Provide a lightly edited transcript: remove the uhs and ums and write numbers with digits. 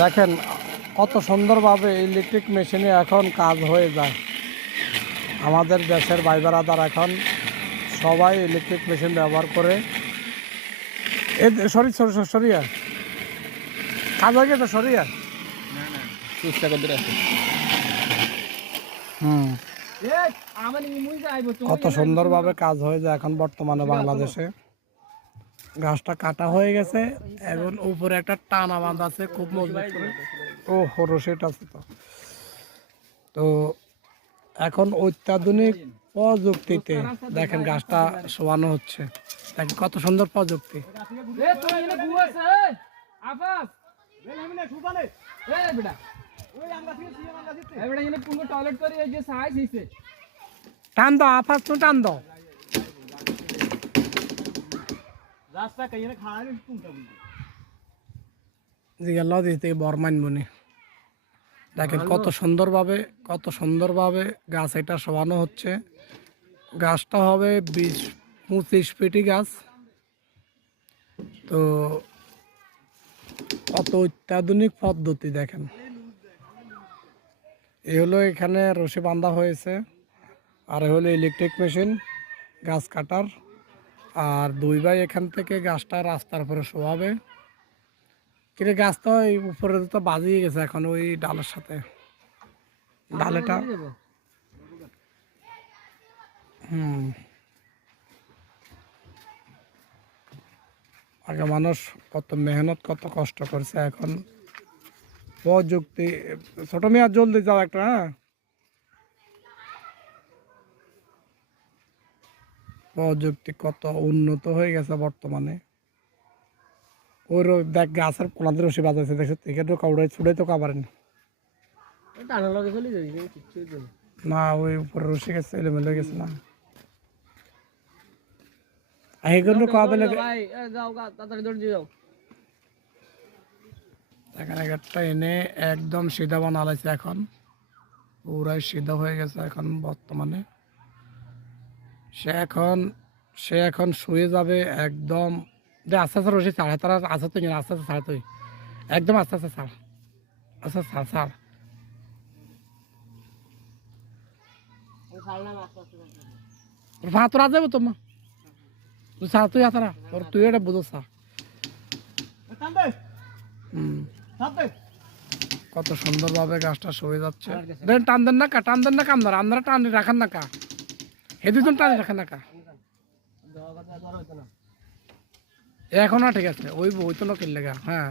দেখেন কত সুন্দরভাবে ইলেকট্রিক মেশিনে এখন কাজ হয়ে যায়। আমাদের দেশের ভাই বেড়াদার এখন সবাই ইলেকট্রিক মেশিন ব্যবহার করে। সরিয়া কাজ হয়ে গেছে সরিয়া কত সুন্দরভাবে কাজ হয়ে যায় এখন বর্তমানে বাংলাদেশে। গাছটা কাটা হয়ে গেছে, এখন উপরে একটা টানা বাঁধ আছে খুব মজবুত করে। ও রশিদ আছে তো। তো এখন অত্যাধুনিক প্রযুক্তিতে দেখেন গাছটা শোয়ানো হচ্ছে। দেখেন কত সুন্দর প্রযুক্তি। টান দাও আফাস, তো টান দাও। বরমাইন দেখেন কত সুন্দরভাবে গাছ এটা শোয়ানো হচ্ছে। গাছটা হবে 20-25 ফিটি গাছ। তো কত অত্যাধুনিক পদ্ধতি দেখেন। এই হলো এখানে রশি বাঁধা হয়েছে, আর হলো ইলেকট্রিক মেশিন গাছ কাটার। আর দুই ভাই এখান থেকে গাছটা রাস্তার উপরে শোয়াবে। কিন্তু গাছ তো এই উপরে তো বাজিয়ে গেছে এখন ওই ডালের সাথে। ডালেটা আগে মানুষ কত মেহনত কত কষ্ট করছে, এখন প্রযুক্তি। ছোট মেয়ে জলদি যাও একটা। হ্যাঁ, প্রযুক্তি কত উন্নত হয়ে গেছে বর্তমানে। ওই দেখ গাছের কোনাদের রশি বাজাইছে, দেখছো থেকে কাউড়াই ছুড়ে তো কাবারেন না, ওই উপরে রশি গেছে এলোমেলো গেছে না। এখানে একটা এনে একদম সিধা বানালাইছে, এখন পুরাই সিধা হয়ে গেছে এখন বর্তমানে। সে এখন শুয়ে যাবে একদম। আস্তে আস্তে রশি ছাড়, তারা আস্তে তুই আস্তে আস্তে ছাড়, তুই একদম আস্তে আস্তে ছাড়, আস্তে ছাড় ছাড়। তোরা যাবো তোমার তুই আসারা তোর তুই এটা বুঝো স্যার। কত সুন্দরভাবে গাছটা শুয়ে যাচ্ছে। টান দেন না কা, টান দেন না কা, আপনারা টান রাখেন না কা, হে দুজন টান রাখেন না কা। এখন ঠিক আছে, ওই তো না কিনলে গা। হ্যাঁ,